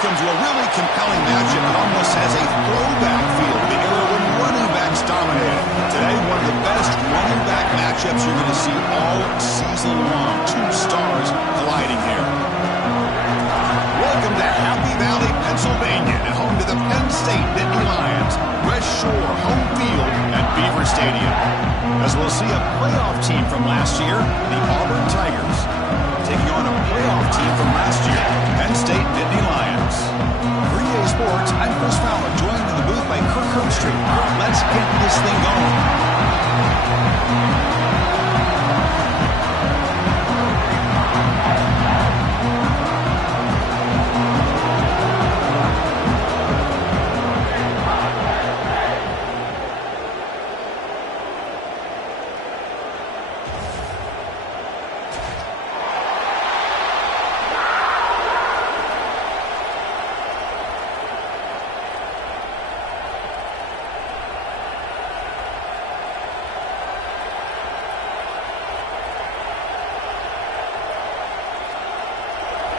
Welcome to a really compelling matchup. It almost has a throwback feel to the era when running backs dominated. Today, one of the best running back matchups you're going to see all season long. Two stars colliding here. Welcome to Happy Valley, Pennsylvania, and home to the Penn State Nittany Lions. West Shore home field at Beaver Stadium. As we'll see a playoff team from last year, the Auburn Tigers, taking on a playoff team from last year, Penn State Nittany Lions. For EA Sports, I'm Chris Fowler, joined in the booth by Kirk Herbstreit. Let's get this thing going.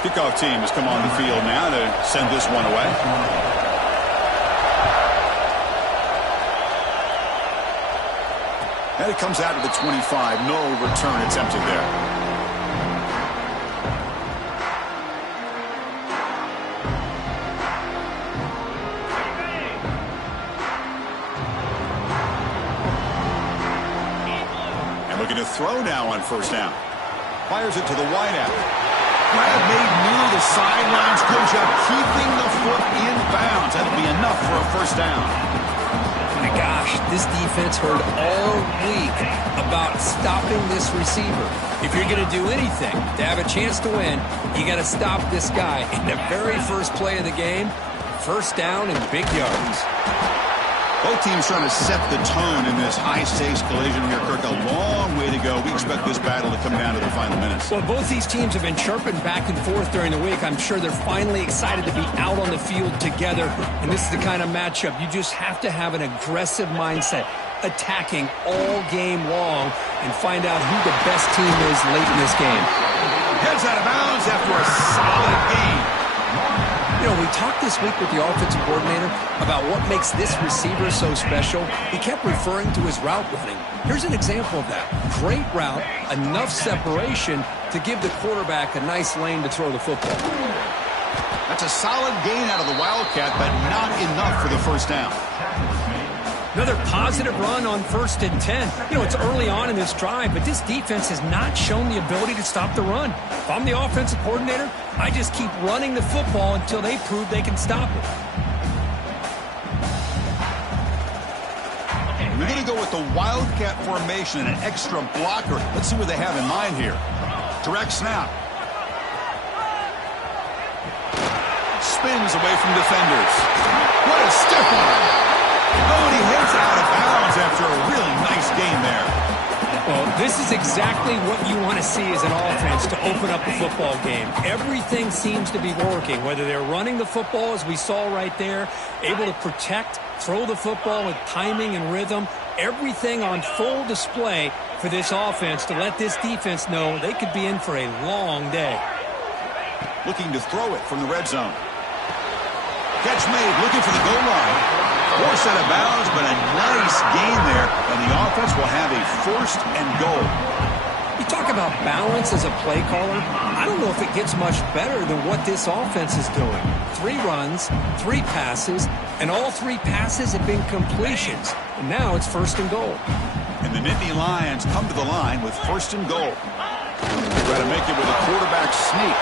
Kickoff team has come on the field now to send this one away. And it comes out to the 25. No return attempted there. And looking to throw now on first down. Fires it to the wideout. Grab made near the sidelines. Good job keeping the foot in bounds. That'll be enough for a first down. My gosh, this defense heard all week about stopping this receiver. If you're going to do anything to have a chance to win, you got to stop this guy. In the very first play of the game, first down and big yards. Both teams trying to set the tone in this high-stakes collision here, Kirk. A long way to go. We expect this battle to come down to the final minutes. Well, both these teams have been chirping back and forth during the week. I'm sure they're finally excited to be out on the field together. And this is the kind of matchup you just have to have an aggressive mindset, attacking all game long, and find out who the best team is late in this game. Heads out of bounds after a solid game. You know, we talked this week with the offensive coordinator about what makes this receiver so special. He kept referring to his route running. Here's an example of that. Great route, enough separation to give the quarterback a nice lane to throw the football. That's a solid gain out of the Wildcat, but not enough for the first down. Another positive run on 1st and 10. You know, it's early on in this drive, but this defense has not shown the ability to stop the run. If I'm the offensive coordinator, I just keep running the football until they prove they can stop it. We're going to go with the Wildcat formation and an extra blocker. Let's see what they have in mind here. Direct snap. Spins away from defenders. What a stiff arm. Oh, and he hits out of bounds after a really nice game there. Well, this is exactly what you want to see as an offense to open up the football game. Everything seems to be working, whether they're running the football, as we saw right there, able to protect, throw the football with timing and rhythm, everything on full display for this offense to let this defense know they could be in for a long day. Looking to throw it from the red zone. Catch made, looking for the goal line. Forced out of bounds, but a nice gain there, and the offense will have a 1st and goal. You talk about balance as a play caller. I don't know if it gets much better than what this offense is doing. 3 runs, 3 passes, and all 3 passes have been completions. And now it's 1st and goal. And the Nittany Lions come to the line with 1st and goal. Try to make it with a quarterback sneak.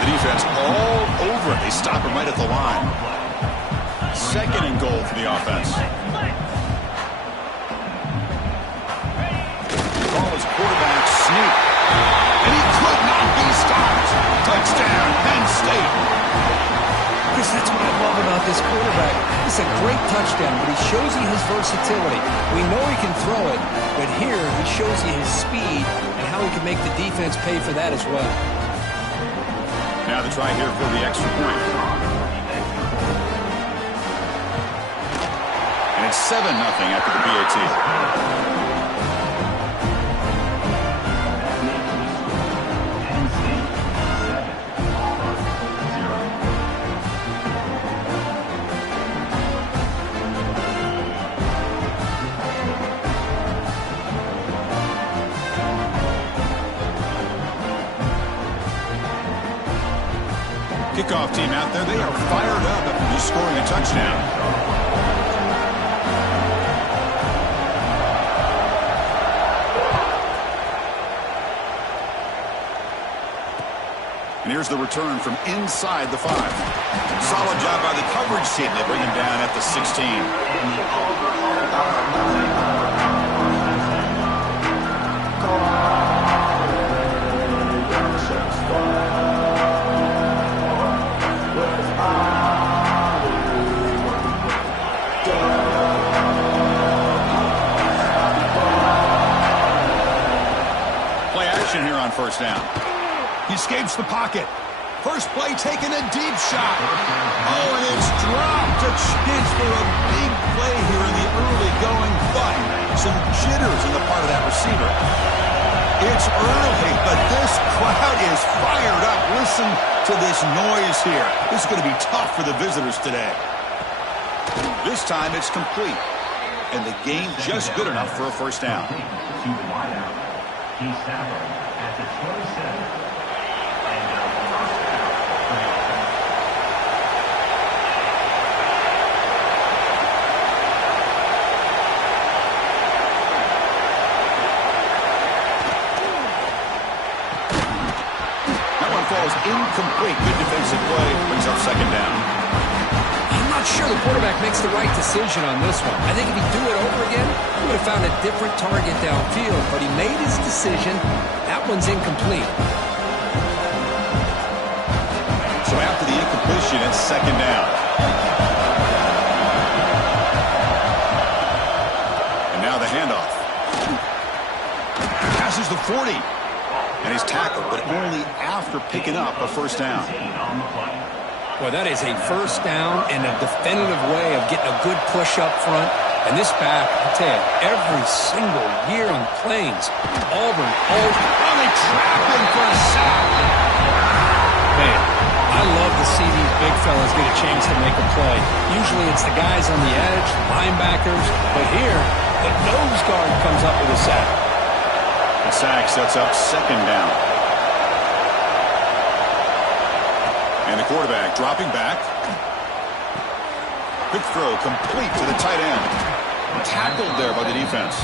The defense all over it. They stop him right at the line. 2nd and goal for the offense. Call his quarterback sneak. And he could not be stopped. Touchdown, Penn State. Chris, that's what I love about this quarterback. It's a great touchdown, but he shows you his versatility. We know he can throw it, but here he shows you his speed and how he can make the defense pay for that as well. Now the try here for the extra point. And it's 7-0 after the PAT. Kickoff team out there, they are fired up after just scoring a touchdown. And here's the return from inside the 5. Solid job by the coverage team. They bring him down at the 16. Play action here on first down. He escapes the pocket. First play taken, a deep shot. Oh, and it's dropped. A chance for a big play here in the early going, but some jitters on the part of that receiver. It's early, but this crowd is fired up. Listen to this noise here. This is going to be tough for the visitors today. This time it's complete, and the game just good enough for a first down. He's tackled at the 27. Falls incomplete. Good defensive play. Brings up second down. I'm not sure the quarterback makes the right decision on this one. I think if he'd do it over again, he would have found a different target downfield. But he made his decision. That one's incomplete. So after the incompletion, it's second down. And now the handoff. Passes the 40. And he's tackled, but only after picking up a first down. Well, that is a first down and a definitive way of getting a good push up front. And this back, I tell you, every single year on Plains, Auburn, oh, they trap him for a sack. Man, I love to see these big fellas get a chance to make a play. Usually it's the guys on the edge, linebackers, but here, the nose guard comes up with a sack. The sack sets up second down. And the quarterback dropping back. Quick throw complete to the tight end. Tackled there by the defense.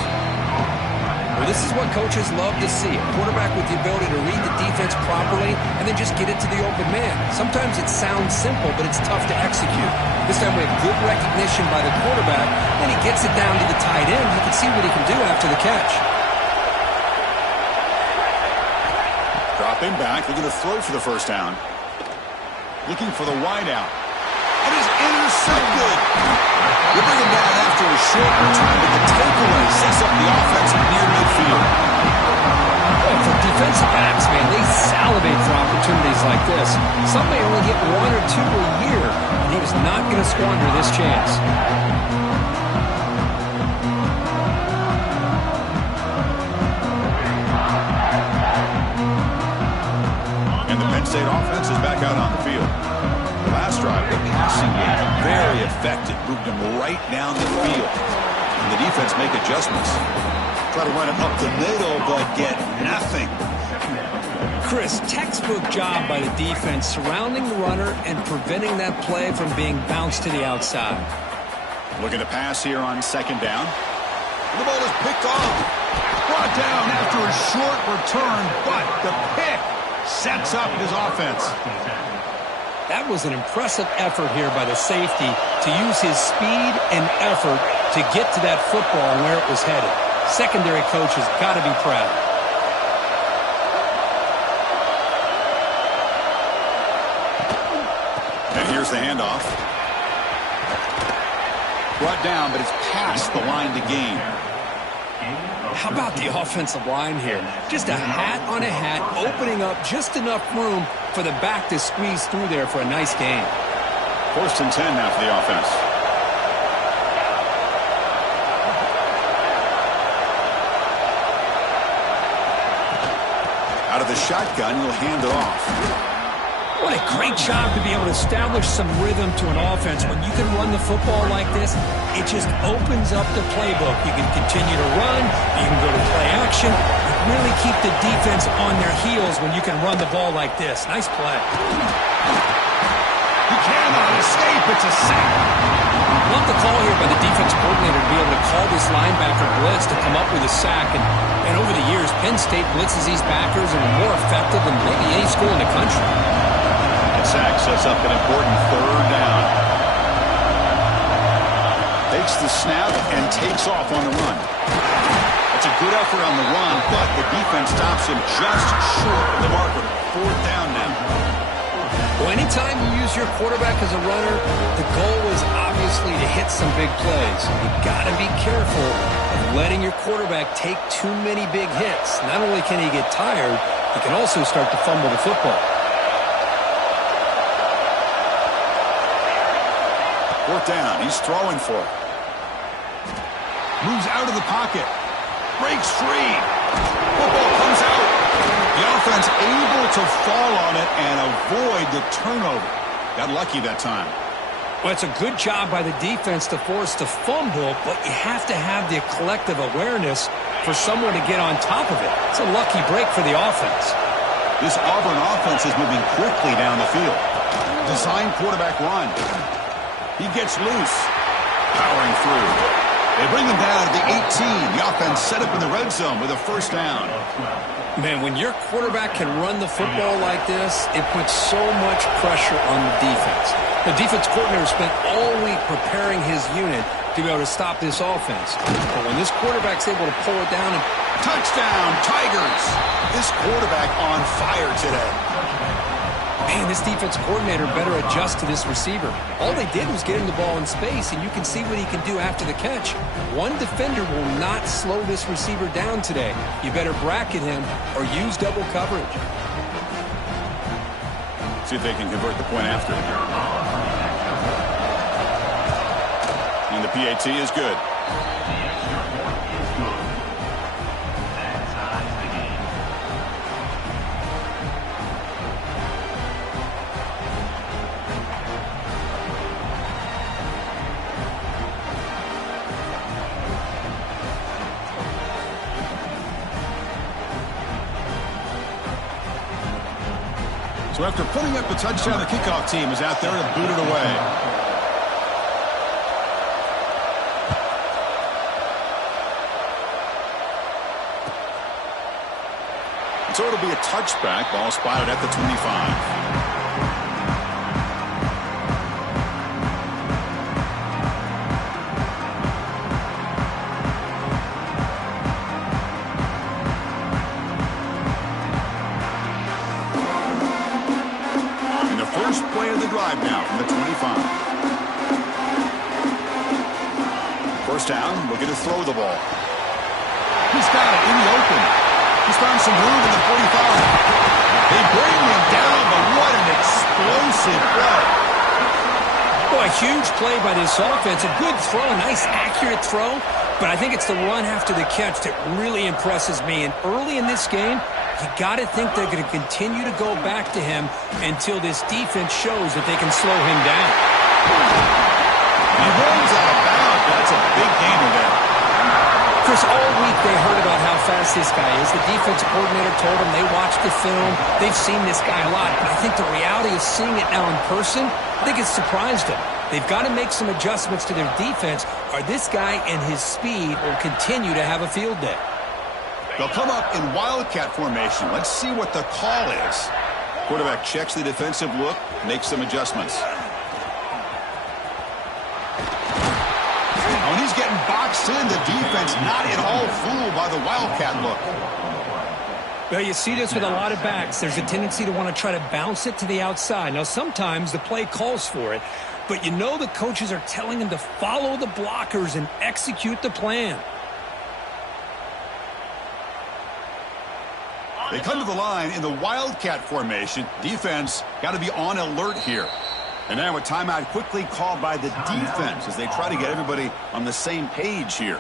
Well, this is what coaches love to see. A quarterback with the ability to read the defense properly and then just get it to the open man. Sometimes it sounds simple, but it's tough to execute. This time we have good recognition by the quarterback. Then he gets it down to the tight end. You can see what he can do after the catch. Dropping back, looking to throw for the first down. Looking for the wide out. And he's intercepted. They bring him down after a short return, but the takeaway sets up the offense near midfield. Well, for defensive backs, man, they salivate for opportunities like this. Some may only get one or two a year, and he was not going to squander this chance. State offense is back out on the field. The last drive, the passing game, very effective. Moved him right down the field. And the defense make adjustments. Try to run it up the middle, but get nothing. Chris, textbook job by the defense surrounding the runner and preventing that play from being bounced to the outside. Looking to pass here on second down. The ball is picked off. Brought down after a short return, but the pick sets up his offense. That was an impressive effort here by the safety to use his speed and effort to get to that football and where it was headed. Secondary coach has got to be proud. And here's the handoff. Brought down, but it's past the line to gain. How about the offensive line here? Just a hat on a hat, opening up just enough room for the back to squeeze through there for a nice gain. 1st and 10 now for the offense. Out of the shotgun, he'll hand it off. What a great job to be able to establish some rhythm to an offense. When you can run the football like this, it just opens up the playbook. You can continue to run. You can go to play action. You really keep the defense on their heels when you can run the ball like this. Nice play. cannot escape. It's a sack. Love the call here by the defense coordinator to be able to call this linebacker blitz to come up with a sack. And over the years, Penn State blitzes these backers and are more effective than maybe any school in the country. And sack sets up an important third down. Takes the snap and takes off on the run. That's a good effort on the run, but the defense stops him just short of the marker. Fourth down now. Well, anytime you use your quarterback as a runner, the goal is obviously to hit some big plays. You got to be careful of letting your quarterback take too many big hits. Not only can he get tired, he can also start to fumble the football. Fourth down, he's throwing for it. Moves out of the pocket. Breaks free. Football comes out. The offense able to fall on it and avoid the turnover. Got lucky that time. Well, it's a good job by the defense to force the fumble, but you have to have the collective awareness for someone to get on top of it. It's a lucky break for the offense. This Auburn offense is moving quickly down the field. Design quarterback run. He gets loose. Powering through. They bring him down to the 18. The offense set up in the red zone with a first down. Man, when your quarterback can run the football like this, it puts so much pressure on the defense. The defense coordinator spent all week preparing his unit to be able to stop this offense. But when this quarterback's able to pull it down and... Touchdown, Tigers! This quarterback on fire today. Man, this defense coordinator better adjust to this receiver. All they did was get him the ball in space, and you can see what he can do after the catch. One defender will not slow this receiver down today. You better bracket him or use double coverage. See if they can convert the point after. And the PAT is good. So after putting up the touchdown, the kickoff team is out there to boot it away. So it'll be a touchback. Ball spotted at the 25. Drive now from the 25. First down, looking to throw the ball. He's got it in the open. He's found some room in the 45. They bring him down, but what an explosive play. Boy, a huge play by this offense. A good throw, a nice accurate throw, but I think it's the run after the catch that really impresses me. And early in this game, you got to think they're going to continue to go back to him until this defense shows that they can slow him down. He rolls out of bounds. That's a big gainer there. Chris, all week they heard about how fast this guy is. The defense coordinator told them they watched the film. They've seen this guy a lot. But I think the reality of seeing it now in person, I think it's surprised them. They've got to make some adjustments to their defense, or this guy and his speed will continue to have a field day. They'll come up in wildcat formation. Let's see what the call is. Quarterback checks the defensive look, makes some adjustments. When he's getting boxed in, the defense not at all fooled by the wildcat look. Well, you see this with a lot of backs. There's a tendency to want to try to bounce it to the outside. Now, sometimes the play calls for it, but you know the coaches are telling them to follow the blockers and execute the plan. They come to the line in the wildcat formation. Defense got to be on alert here. And now a timeout quickly called by the defense as they try to get everybody on the same page here.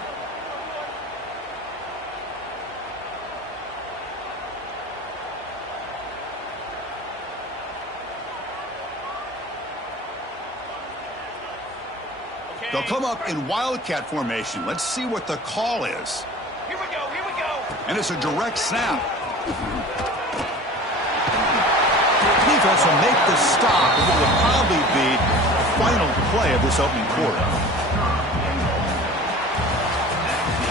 They'll come up in wildcat formation. Let's see what the call is. Here we go, here we go. And it's a direct snap. defense will make the stop, and it will probably be the final play of this opening quarter.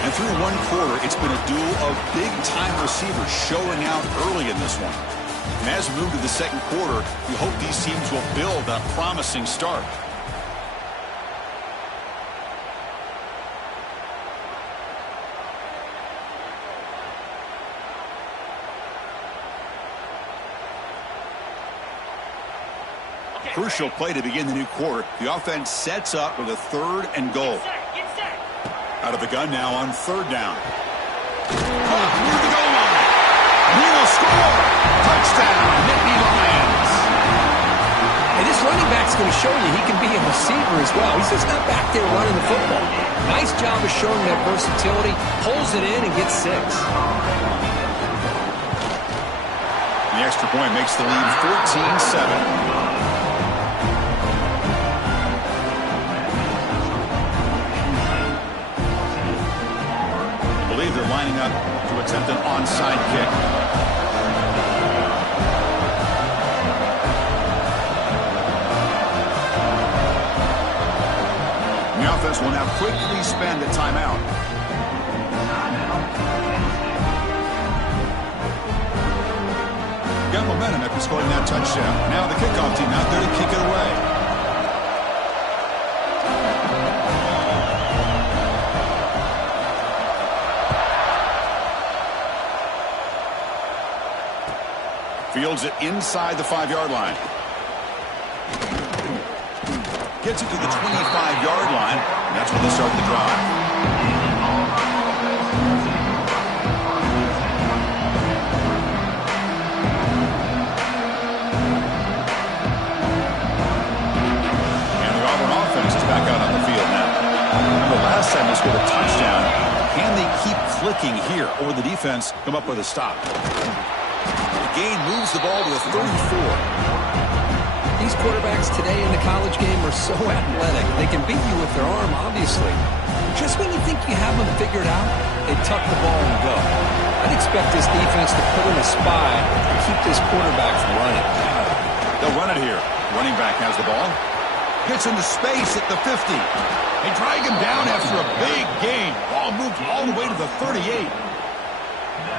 And through one quarter, it's been a duel of big-time receivers showing out early in this one. And as we move to the second quarter, we hope these teams will build a promising start. Crucial play to begin the new quarter. The offense sets up with a 3rd and goal. Out of the gun now on 3rd down. Caught near the goal line. He will score. Touchdown, Nittany Lions. And this running back's going to show you he can be a receiver as well. He's just not back there running the football. Nice job of showing that versatility. Pulls it in and gets 6. The extra point makes the lead 14-7. They're lining up to attempt an onside kick. The offense will now quickly spend a timeout. Got momentum after scoring that touchdown. Now the kickoff team out there to kick it away. Fields it inside the 5-yard line. Gets it to the 25-yard line. And that's when they start the drive. And the Auburn offense is back out on the field now. Remember last time they scored a touchdown. Can they keep clicking here, or will the defense come up with a stop? Gain moves the ball to the 34. These quarterbacks today in the college game are so athletic. They can beat you with their arm, obviously. Just when you think you have them figured out, they tuck the ball and go. I'd expect this defense to put in a spy to keep this quarterback from running. They'll run it here. Running back has the ball. Gets into space at the 50. They drag him down after a big gain. Ball moved all the way to the 38.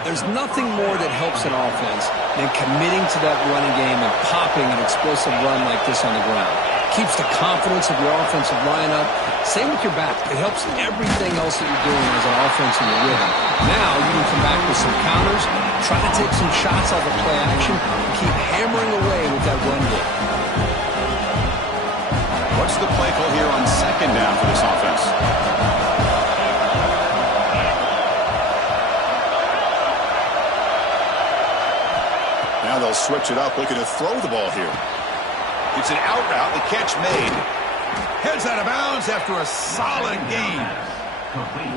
There's nothing more that helps an offense than committing to that running game and popping an explosive run like this on the ground. Keeps the confidence of your offensive lineup. Same with your back. It helps everything else that you're doing as an offense in your rhythm. Now you can come back with some counters, try to take some shots off of play action, and keep hammering away with that run game. What's the play call here on 2nd down for this offense? Now they'll switch it up, looking to throw the ball here. It's an out route, the catch made. Heads out of bounds after a solid gain.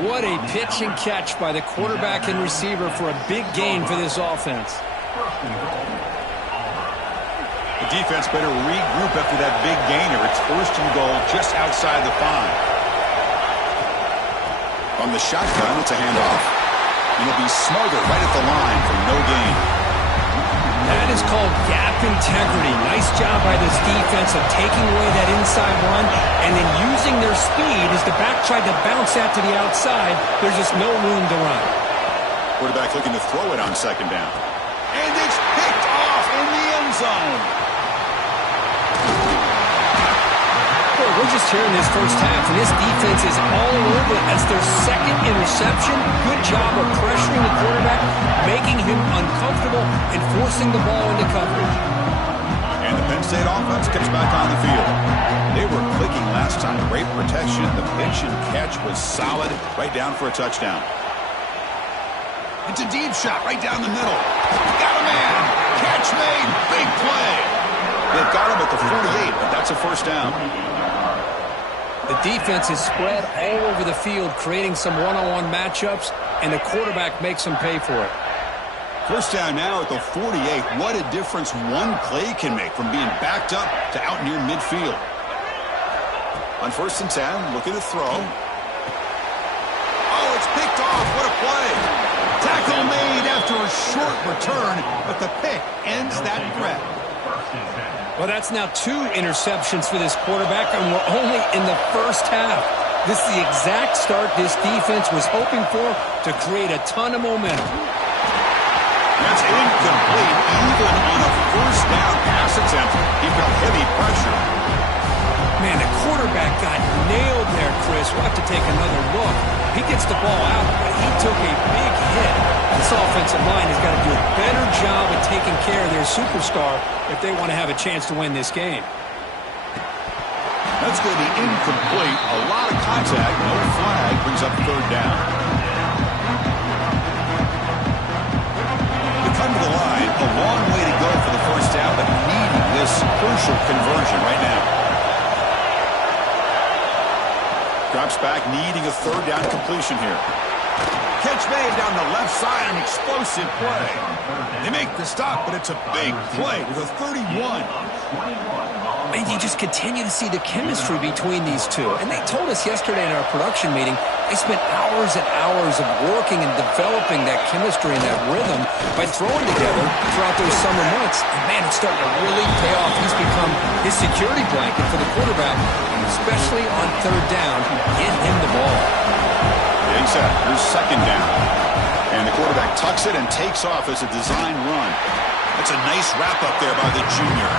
What a pitch and catch by the quarterback and receiver for a big gain for this offense. The defense better regroup after that big gainer. It's 1st and goal just outside the 5. On the shotgun, it's a handoff. And it'll be smothered right at the line for no gain. That is called gap integrity. Nice job by this defense of taking away that inside run and then using their speed as the back tried to bounce that to the outside. There's just no room to run. Quarterback looking to throw it on 2nd down. And it's picked off in the end zone. Boy, we're just here in this first half, and this defense is all over it. That's their 2nd interception. Good job of pressuring the quarterback, making him uncomfortable, and forcing the ball into coverage. And the Penn State offense comes back on the field. They were clicking last time. Great protection. The pitch and catch was solid. Right down for a touchdown. It's a deep shot right down the middle. Got a man. Catch made. Big play. They've got him at the 48, but that's a 1st down. The defense is spread all over the field, creating some one-on-one matchups, and the quarterback makes them pay for it. 1st down now at the 48. What a difference one play can make from being backed up to out near midfield. On 1st and 10, looking to throw. Oh, it's picked off. What a play. Tackle made after a short return, but the pick ends that threat. Well, that's now 2 interceptions for this quarterback, and we're only in the first half. This is the exact start this defense was hoping for to create a ton of momentum. That's incomplete. Even on a first down pass attempt, he felt heavy pressure. Man, the quarterback got nailed there, Chris. We'll have to take another look. He gets the ball out, but he took a big hit. This offensive line has got to do a better job of taking care of their superstar if they want to have a chance to win this game. That's going to be incomplete. A lot of contact. No flag. Brings up 3rd down. To come to the line, a long way to go for the first down, but needing this crucial conversion right now. Drops back, needing a 3rd down completion here. Catch made down the left side, an explosive play. They make the stop, but it's a big play with a 31. And you just continue to see the chemistry between these two. And they told us yesterday in our production meeting, they spent hours and hours of working and developing that chemistry and that rhythm by throwing together throughout those summer months. And man, it's starting to really pay off. He's become his security blanket for the quarterback, especially on 3rd down. Get him the ball. Getting set. Here's 2nd down. And the quarterback tucks it and takes off as a design run. That's a nice wrap-up there by the junior.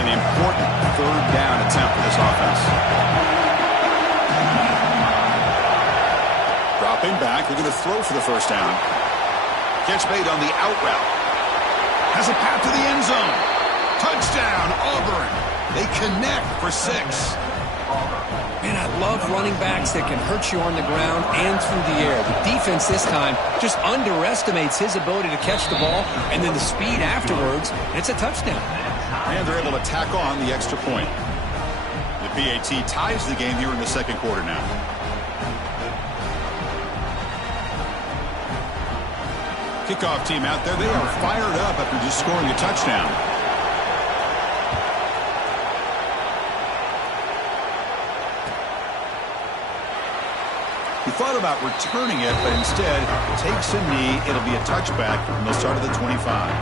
An important 3rd down attempt for this offense. Dropping back. They're going to throw for the 1st down. Catch made on the out route. Has a path to the end zone. Touchdown, Auburn. They connect for 6. Man, I love running backs that can hurt you on the ground and through the air. The defense this time just underestimates his ability to catch the ball, and then the speed afterwards, it's a touchdown. And they're able to tack on the extra point. The PAT ties the game here in the 2nd quarter now. Kickoff team out there. They are fired up after just scoring a touchdown. He thought about returning it, but instead takes a knee. It'll be a touchback, and they'll start at the 25.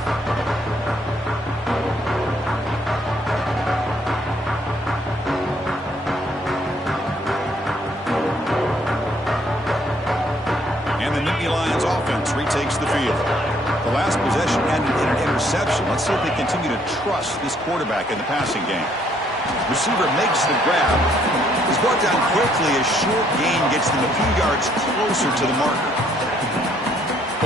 Lions offense retakes the field. The last possession ended in an interception. Let's see if they continue to trust this quarterback in the passing game. Receiver makes the grab. He's brought down quickly. A short gain gets them a few yards closer to the marker.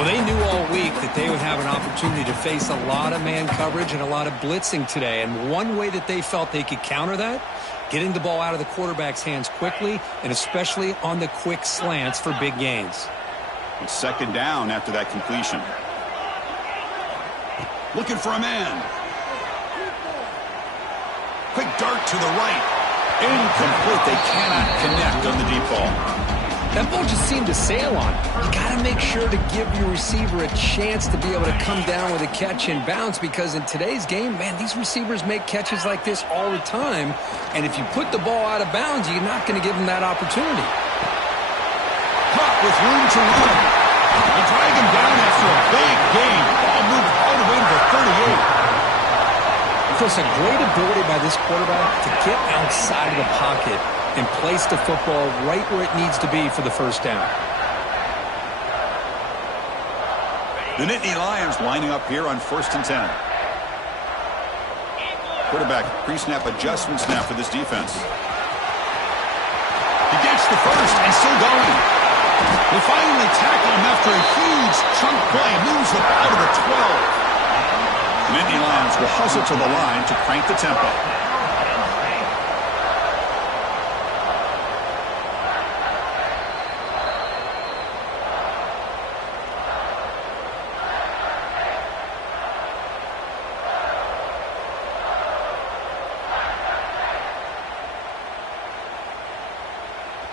Well, they knew all week that they would have an opportunity to face a lot of man coverage and a lot of blitzing today. And one way that they felt they could counter that, getting the ball out of the quarterback's hands quickly, and especially on the quick slants for big gains. It's 2nd down after that completion. Looking for a man. Quick dart to the right. Incomplete. They cannot connect on the deep ball. That ball just seemed to sail on. You got to make sure to give your receiver a chance to be able to come down with a catch and bounce, because in today's game, man, these receivers make catches like this all the time. And if you put the ball out of bounds, you're not going to give them that opportunity. With room to run. They drag him down after a big gain. Ball moved all the way to the 38. Chris, a great ability by this quarterback to get outside of the pocket and place the football right where it needs to be for the 1st down. The Nittany Lions lining up here on 1st and 10. Quarterback pre-snap adjustments now for this defense. He gets the first and still going. They finally tackle him after a huge chunk play. Moves the ball to the 12. The Nittany Lions will hustle to the line to crank the tempo.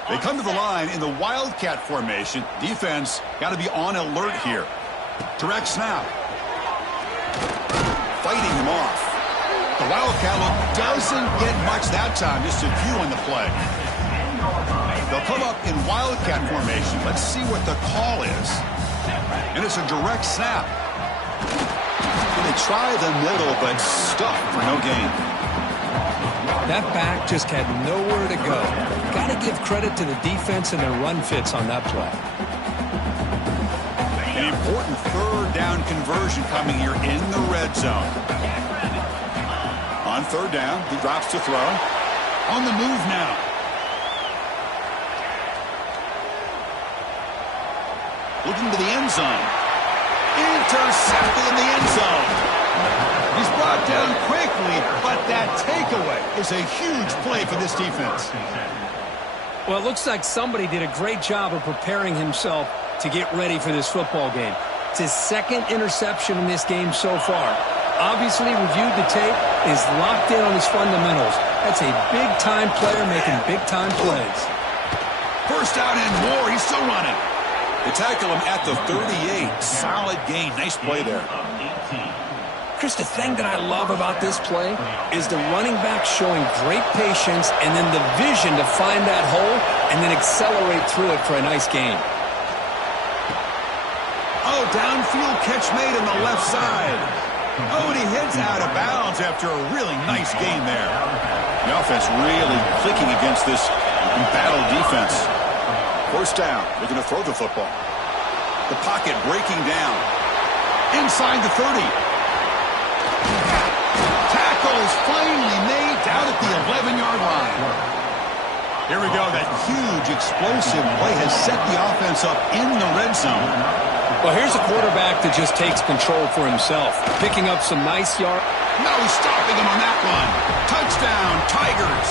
They come to the line in the Wildcat formation. Defense got to be on alert here. Direct snap. Fighting him off. The Wildcat look doesn't get much that time. Just a few on the play. They'll come up in wildcat formation. Let's see what the call is. And it's a direct snap. They try the middle, but stuck for no gain. That back just had nowhere to go. Got to give credit to the defense and their run fits on that play. An important third down conversion coming here in the red zone. On third down, he drops to throw. On the move now. Looking to the end zone. Intercepted in the end zone. He's brought down quickly, but that takeaway is a huge play for this defense. Well, it looks like somebody did a great job of preparing himself to get ready for this football game. It's his second interception in this game so far. Obviously reviewed the tape, is locked in on his fundamentals. That's a big-time player making big-time plays. First down and more. He's still running. They tackle him at the 38. Solid gain. Nice play there. Chris, the thing that I love about this play is the running back showing great patience and then the vision to find that hole and then accelerate through it for a nice gain. Oh, downfield catch made on the left side. Oh, and he heads out of bounds after a really nice gain there. The offense really clicking against this embattled defense. First down, looking to throw the football. The pocket breaking down. Inside the 30. Tackle is finally made down at the 11-yard line. Here we go. That huge explosive play has set the offense up in the red zone. Well, here's a quarterback that just takes control for himself, picking up some nice yards. No stopping him on that one. Touchdown, Tigers.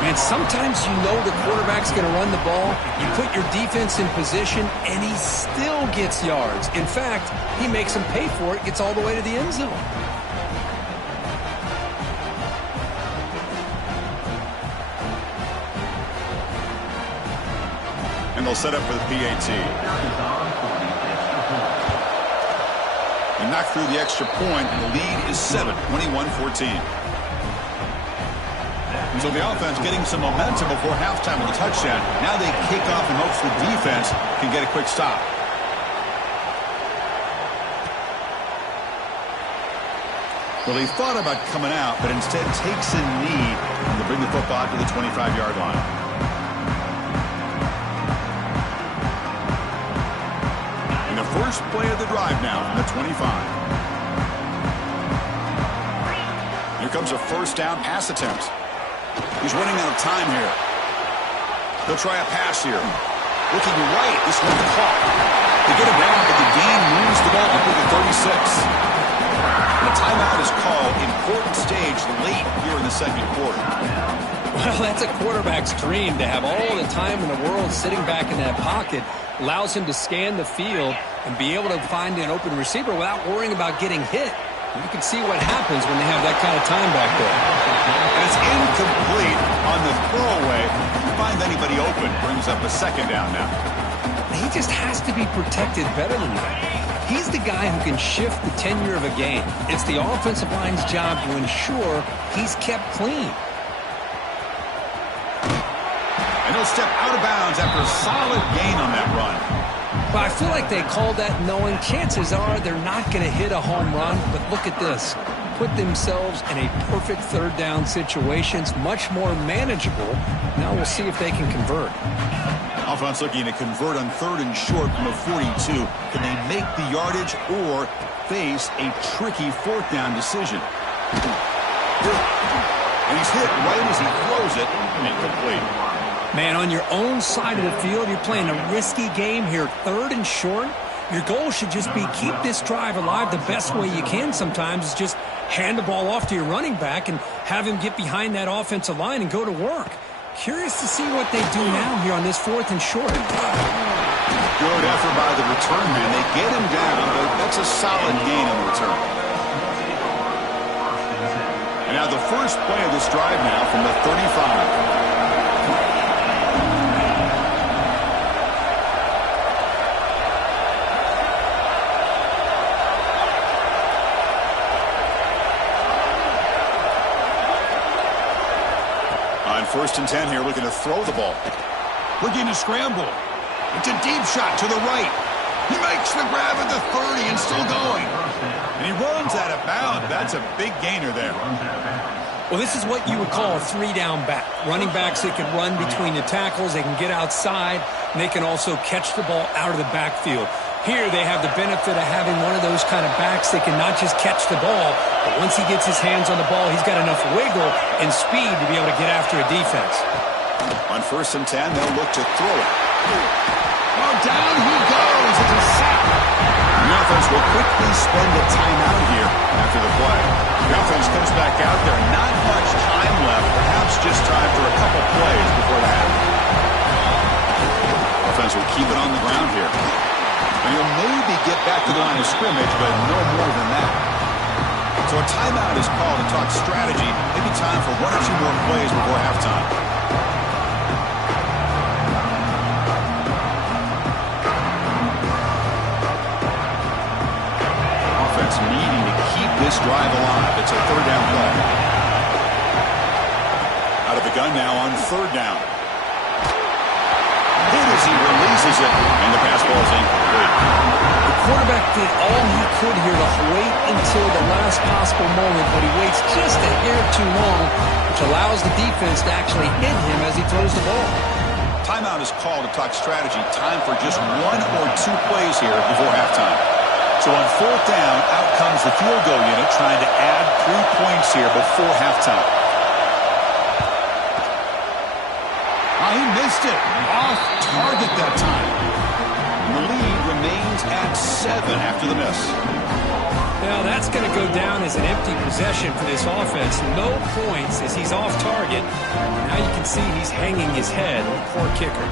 Man, sometimes you know the quarterback's going to run the ball. You put your defense in position, and he still gets yards. In fact, he makes them pay for it, gets all the way to the end zone. And they'll set up for the PAT. He knocked through the extra point, and the lead is 7, 21-14. So the offense getting some momentum before halftime with a touchdown. Now they kick off in hopes the defense can get a quick stop. Well, he thought about coming out, but instead takes a knee to bring the football to the 25-yard line. And the first play of the drive now from the 25. Here comes a first down pass attempt. He's running out of time here. He'll try a pass here. Looking right. This one caught. They get it down, but the gain moves the ball up to the 36. And a timeout is called. Important stage late here in the second quarter. Well, that's a quarterback's dream to have all the time in the world sitting back in that pocket. Allows him to scan the field and be able to find an open receiver without worrying about getting hit. You can see what happens when they have that kind of time back there. And it's incomplete on the throwaway. Finds anybody open. Brings up a second down now. He just has to be protected better than that. He's the guy who can shift the tenure of a game. It's the offensive line's job to ensure he's kept clean. And he'll step out of bounds after a solid gain on that run. But I feel like they called that knowing chances are they're not going to hit a home run. But look at this. Put themselves in a perfect third down situation. It's much more manageable. Now we'll see if they can convert. Offense looking to convert on third and short from a 42. Can they make the yardage or face a tricky fourth down decision? And he's hit right as he throws it. Incomplete. Man, on your own side of the field, you're playing a risky game here, third and short. Your goal should just be keep this drive alive the best way you can sometimes is just hand the ball off to your running back and have him get behind that offensive line and go to work. Curious to see what they do now here on this fourth and short. Good effort by the return man. They get him down, but that's a solid gain on the return. And now the first play of this drive now from the 35. First First and 10 here, looking to throw the ball. Looking to scramble. It's a deep shot to the right. He makes the grab at the 30 and still going. And he runs out of bounds. That's a big gainer there. Well, this is what you would call a three-down back. Running backs that can run between the tackles, they can get outside, and they can also catch the ball out of the backfield. Here they have the benefit of having one of those kind of backs that can not just catch the ball, but once he gets his hands on the ball, he's got enough wiggle and speed to be able to get after a defense. On first and 10, they'll look to throw it. Well, down he goes. It's a sack. The offense will quickly spend the timeout here after the play. The offense comes back out there. Not much time left. Perhaps just time for a couple plays before the half. Offense will keep it on the ground here. And he'll maybe get back to the line of scrimmage, but no more than that. So a timeout is called to talk strategy. Maybe time for one or two more plays before halftime. Offense needing to keep this drive alive. It's a third down play. Out of the gun now on third down. Hit as he releases it, and the pass ball is incomplete. The quarterback did all he could here to wait until the last possible moment, but he waits just a hair too long, which allows the defense to actually hit him as he throws the ball. Timeout is called to talk strategy. Time for just one or two plays here before halftime. So on fourth down, out comes the field goal unit trying to add 3 points here before halftime. Oh, he missed it. Off target that time. And the lead remains at 7 after the miss. Now that's going to go down as an empty possession for this offense. No points as he's off target. Now you can see he's hanging his head. Poor kicker.